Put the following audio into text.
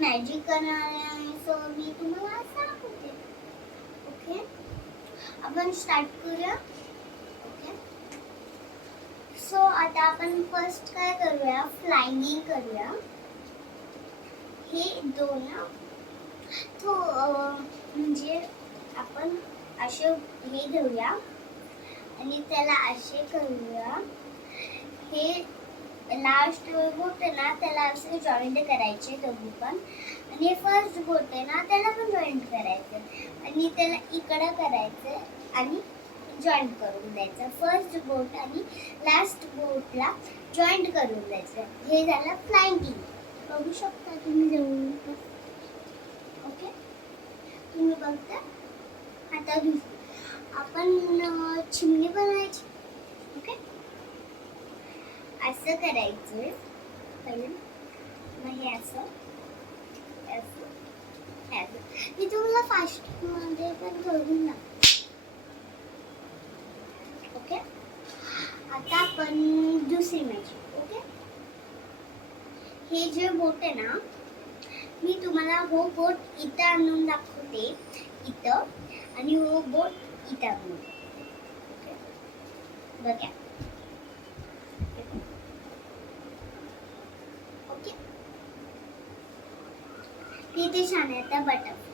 Magic करणार आहे, so मी तुम्हाला सांगते. ओके, आपण स्टार्ट करूया. ओके, सो आता आपण फर्स्ट काय करूया, फ्लाइंगिंग करूया. हे दोन तो म्हणजे आपण असे हे घेऊया आणि त्याला असे करूया. हे लास्ट बोट आहे ना त्याला असे जॉईंट करायचे दोन्ही पण, आणि फर्स्ट बोट आहे ना त्याला पण जॉईंट करायचं आणि त्याला इकडं करायचं आणि जॉईंट करून द्यायचं. फर्स्ट बोट आणि लास्ट बोटला जॉईंट करून द्यायचं. हे झालं फ्लाइंगिंग. बघू शकता तुम्ही जवळून. ओके, तुम्ही बघता. आता दुसरी आपण चिमणी बनवायची. ओके, असं करायचं पहिलं, मग हे असं असं. मी तुम्हाला फास्ट मध्ये पण करून ना. ओके, आता आपण दुसरी मॅजिक. ओके, हे जे बोट आहे ना, मी तुम्हाला हो बोट इथं आणून दाखवते, इथं, आणि हो बोट इथं आणून. ओके, बघा. ओके, किती छान आहे आता बटरफ्लाय.